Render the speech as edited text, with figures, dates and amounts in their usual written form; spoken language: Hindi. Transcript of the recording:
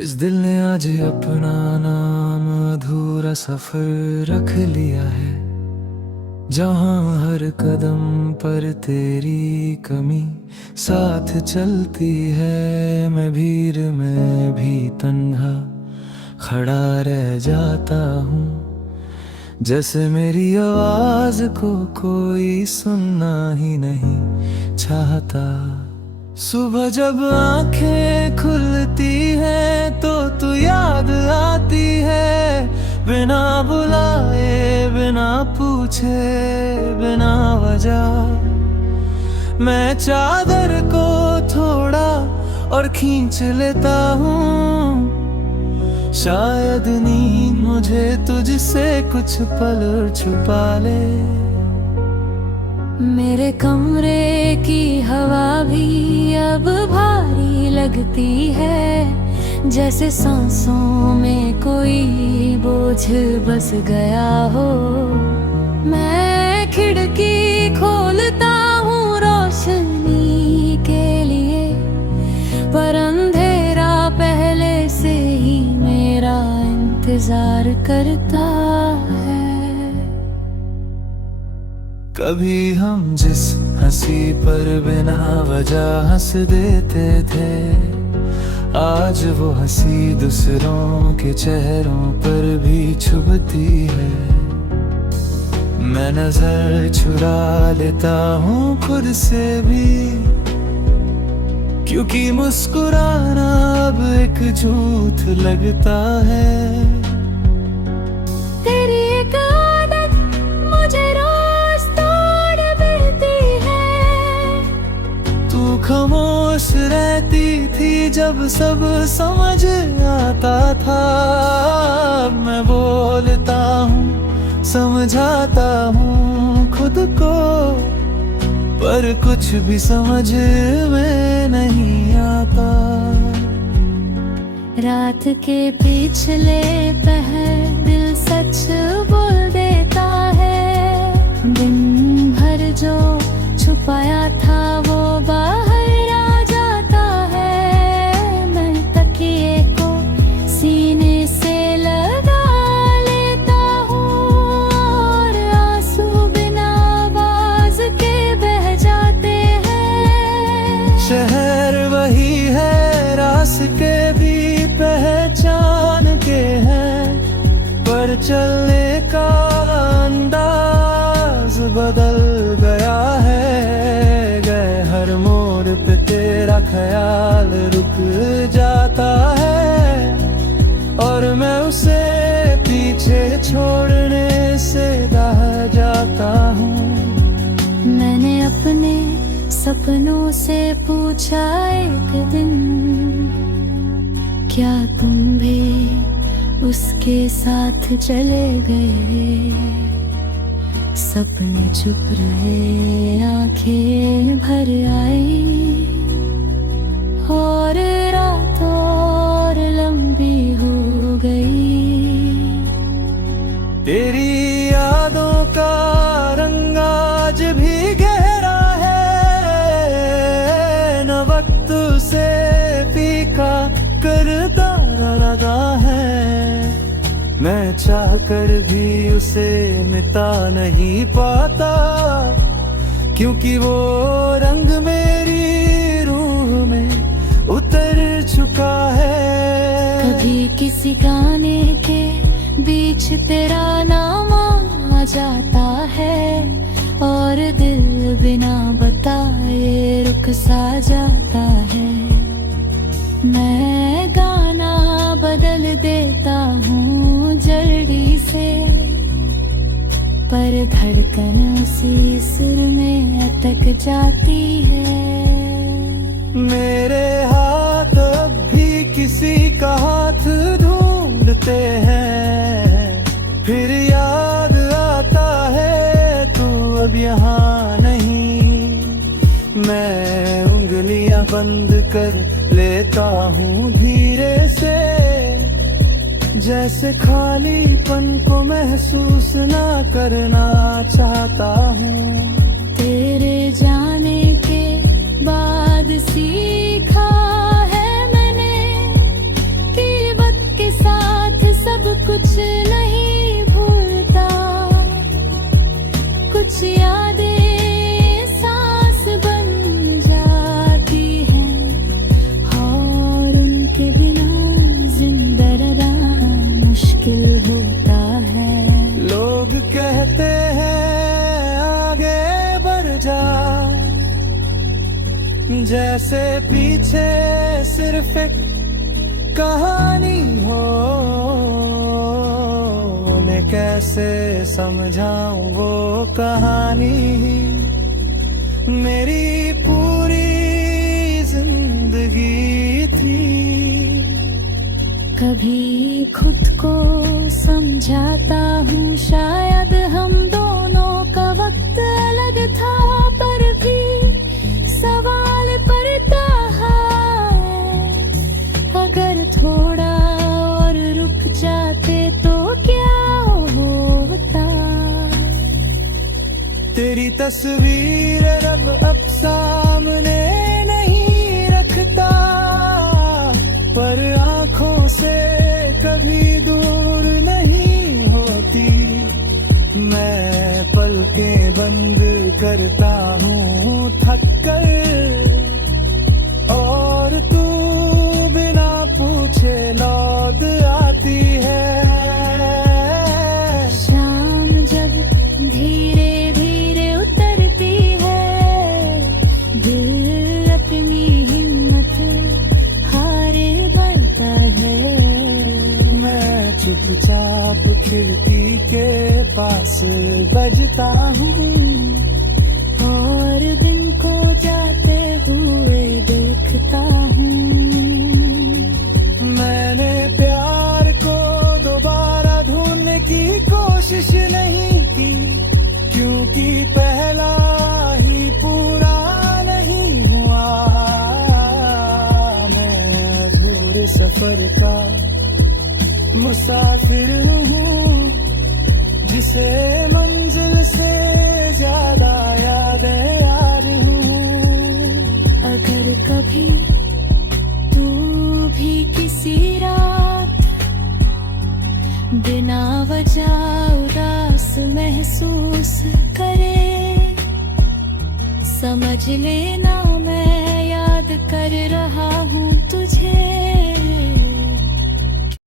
इस दिल ने आज अपना नाम अधूरा सफर रख लिया है, जहाँ हर कदम पर तेरी कमी साथ चलती है। मैं भीड़ में भी तन्हा खड़ा रह जाता हूँ, जैसे मेरी आवाज को कोई सुनना ही नहीं चाहता। सुबह जब आंखें खुलती हैं तो तू याद आती है, बिना बुलाए बिना पूछे बिना वजह। मैं चादर को थोड़ा और खींच लेता हूँ, शायद नींद मुझे तुझसे कुछ पल छुपा ले। मेरे कमरे की हवा भी अब भारी लगती है, जैसे सांसों में कोई बोझ बस गया हो। मैं खिड़की खोलता हूँ रोशनी के लिए, पर अंधेरा पहले से ही मेरा इंतजार करता है। कभी हम जिस हंसी पर बिना वजह हंस देते थे, आज वो हंसी दूसरों के चेहरों पर भी छुपती है। मैं नजर चुरा लेता हूँ खुद से भी, क्योंकि मुस्कुराना अब एक झूठ लगता है। तेरी एक आदत मुझे रोज तोड़ देती है। तू खामोश रहती थी जब सब समझ आता था, अब मैं बोलता हूँ समझाता हूँ खुद को, पर कुछ भी समझ में नहीं आता। रात के पिछले पहर दिल सच बोल देता है, दिन भर जो छुपाया था वो बाहर आ जाता है। मैं तकिए को सीने से लगा लेता हूँ, और आंसू बिना आवाज के बह जाते हैं। शहर वही है, रास्ते भी पहचान के हैं, पर चलने का अंदाज बदल गया है। गए हर मोड़ पे तेरा ख्याल रुक जाता है, और मैं उसे पीछे छोड़ने से दाह जाता हूँ। मैंने अपने सपनों से पूछा एक दिन, क्या तुम भी उसके साथ चले गए? सपने चुप रहे, आंखें भर आई, और रात और लंबी हो गई। तेरी यादों का रंग आज भी गहरा है, न वक्त से फीका करदार लगा है। मैं चाह कर भी उसे मिटा नहीं पाता, क्योंकि वो रंग मेरी रूह में उतर चुका है। कभी किसी गाने के बीच तेरा नाम आ जाता है, और दिल बिना बताए रुक सा जाता है। मैं गाना बदल देता हूँ जल्दी से, पर धड़कन उसी सुर में अटक जाती है। मेरे हाथ अब भी किसी का हाथ ढूंढते हैं, फिर याद आता है तू अब यहाँ नहीं। मैं उंगलियां बंद कर लेता हूँ धीरे से, जैसे खालीपन को महसूस ना करना चाहता हूँ। तेरे जाने के बाद सीखा है मैंने कि जैसे पीछे सिर्फ एक कहानी हो, मैं कैसे समझाऊं वो कहानी मेरी पूरी जिंदगी थी। कभी खुद को समझाता हूँ शायद हम दोनों का वक्त अलग था, पर भी सवाल पड़ता है अगर थोड़ा और रुक जाते तो क्या होता। तेरी तस्वीर अब सामने नहीं रखता, पर आंखों से कभी दूर नहीं होती। मैं पलकें बंद करता हूँ थक कर, और तू बिना पूछे लौट आती है। शाम जब धीरे धीरे उतरती है, दिल अपनी हिम्मत हारे बनता है। मैं चुपचाप खिड़की के पास बजता हूँ, और दिन को जाते हुए देखता हूँ। मैंने प्यार को दोबारा ढूंढने की कोशिश नहीं की, क्योंकि पहला ही पूरा नहीं हुआ। मैं अधूरे सफर का मुसाफिर हूँ, जिसे मंजिल से ज्यादा यादें याद हूँ। अगर कभी तू भी किसी रात बिना वजह उदास महसूस करे, समझ लेना मैं याद कर रहा हूँ तुझे।